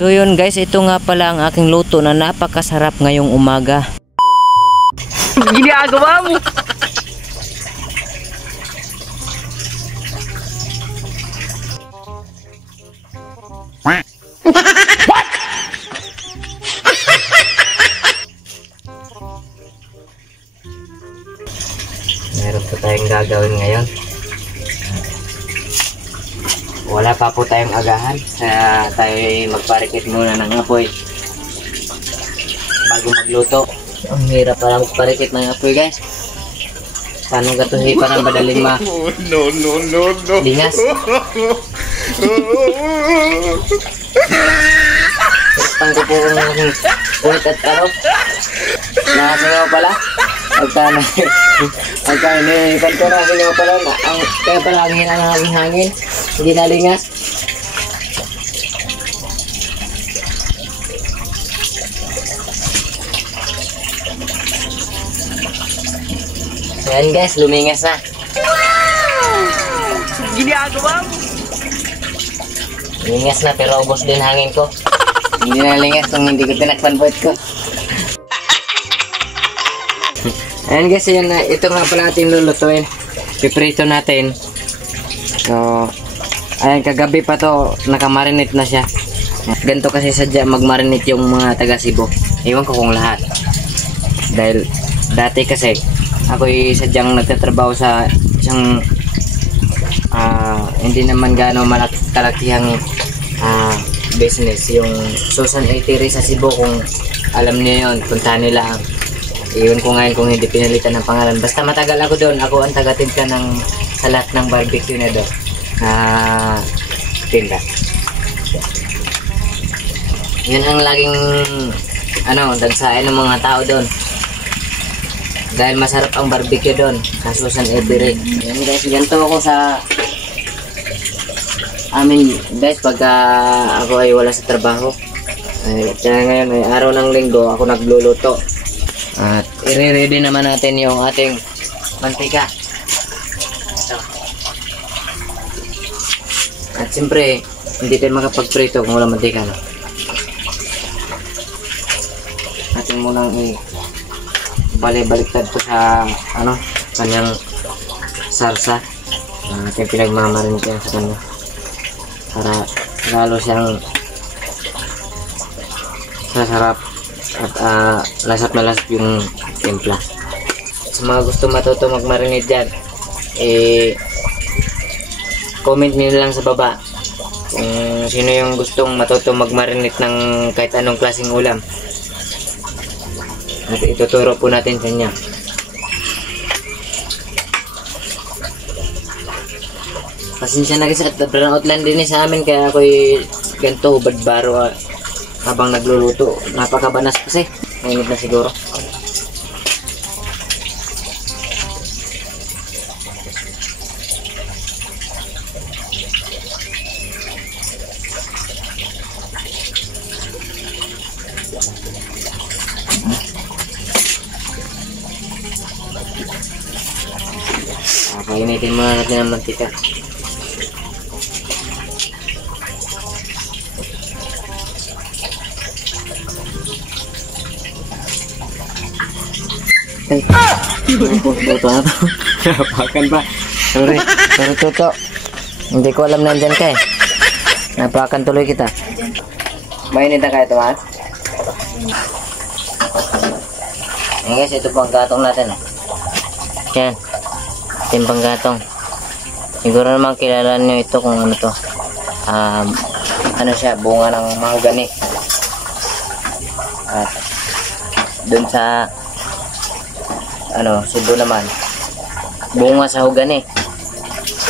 So yun guys, ito nga pala ang aking luto na napakasarap ngayong umaga. Ginagawa mo. Meron po tayong gagawin ngayon. Wala pa po tayong agahan. Kaya tayo magparikit muna ng apoy bago magluto. Ang hirap pala magparikit ng apoy guys. Paano gatuhi para madaling lingas? Tang ko po ang ulit at araw. Nakasingaw pala. Pagka nilipan ko na singaw pala. Kaya pala ang hina ng aking hangin. Hindi nalingas. Ayan guys, lumingas na. Ginagawa mo. Lumingas na pero ubos din hangin ko. Hindi na lingas kung hindi ko tinakpan puwet ko. Ayan guys, ayan na. Ito nga pala natin lulutuin. Piprito natin. So, ayan, kagabi pa to, nakamarinate na siya. Ganito kasi sadya magmarinate yung mga taga Cebu. Iwan ko kung lahat. Dahil dati kasi ako'y sadyang nagtatrabaho sa isang hindi naman gaano kalakihang business. Yung Susan Eatery sa Cebu, kung alam niyo yun, puntahan nila. Iyon ko ngayon kung hindi pinalitan ng pangalan. Basta matagal ako doon. Ako ang taga-tinda ng salat ng barbecue na doon. Tinda. Yun ang laging dagsain ng mga tao doon. Dahil masarap ang barbecue doon. Sa Susan Eatery. Yan guys, ganito ako sa amin guys pagka ako ay wala sa trabaho. Kaya ngayon ay araw ng linggo ako nagluluto. At i-ready naman natin yung ating mantika. So, at siyempre hindi tayo makapagprito kung wala mantika, no? Atin munang baliktad ko sa kanyang sarsa. Ating pinagmamarinate yan sa kanya para lalo siyang sasarap at lasap na lasap yung timpla. Sa mga gusto matuto magmarinate dyan, comment nyo lang sa baba kung sino yung gustong matuto magmarinate ng kahit anong klaseng ulam. At ituturo po natin sa inyo. Pasensya na kasi at brownout lang din sa amin, kaya ako'y ganito hubad-baro habang nagluluto. Napakabanas kasi. Mainit na siguro. Painitin muna natin ang mantika. Buto na to. Napakan pa. Sorry Toto. Hindi ko alam nandyan ka eh. Napakan tuloy kita. Mainit na kayo ito, ha? Ayan guys, ito pang gatong natin. Yan. Timbang gatong. Siguro naman kilala nyo ito kung ano to. Ano siya, bunga ng mahogany. At dun sa Cebu naman, bunga sa hugani.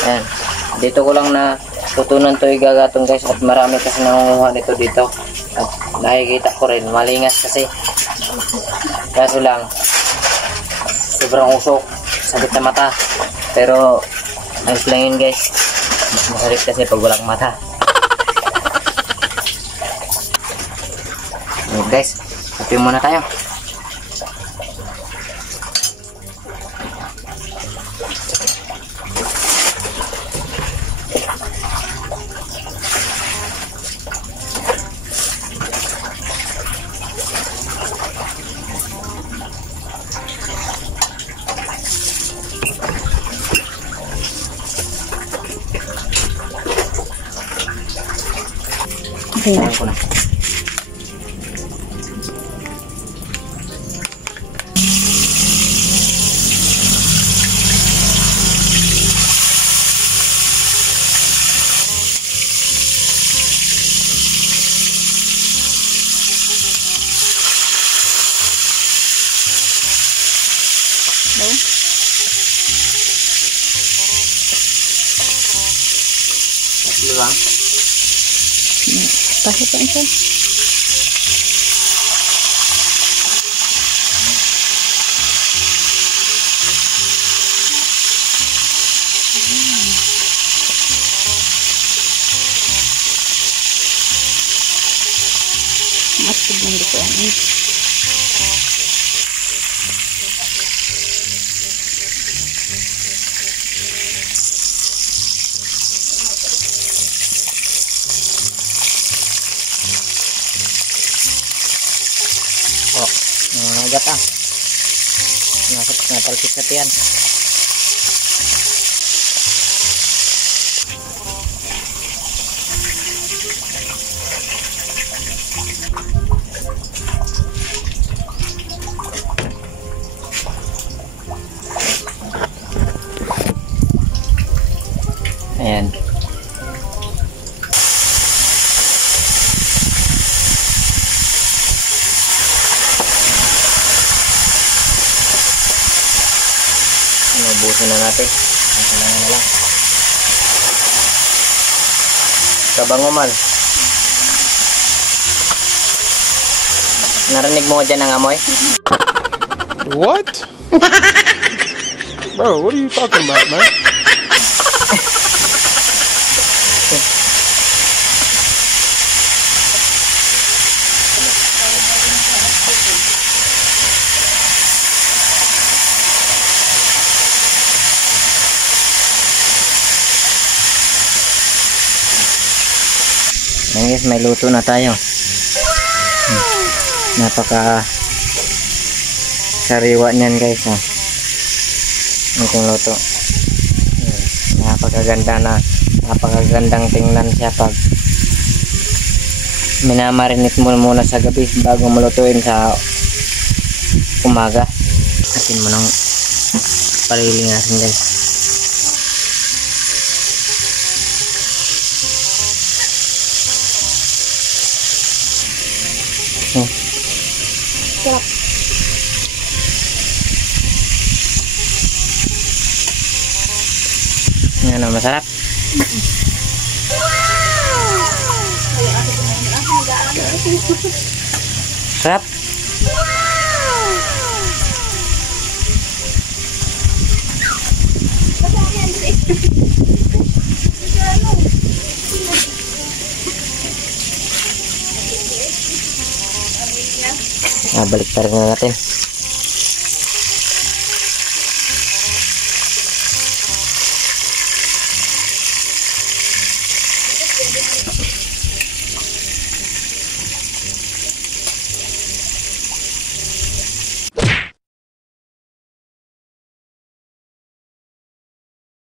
Ayan. Dito ko lang na tutunan to igagatong guys, at marami kasi nangunguha nito dito. At nakikita ko rin, malingas kasi. Kaso lang, sobrang usok, sakit na mata. Pero ayos lang yun guys. Mas masakit kasi pag walang mata. Okay guys, sabi muna tayo. Okay. Alam ko na. No? Di ba? Kasi pa siya. Masig ng lutuan. Oh, nangagat ah. Natalpit sa tiyan. Ayan. Ubusin na natin. Kailangan na lang. Kabango man. Narinig mo dyan ang amoy? What? Bro, what are you talking about, man? Ayan guys, may luto na tayo. Napaka sariwa niyan guys. Itong luto. Napakagandang tingnan siya pag minamarinate mo muna sa gabi bago malutuin sa umaga. Atin mo ng palilingasin guys. Sarap. Yan ang masarap. Sarap. Balik pa rin na natin.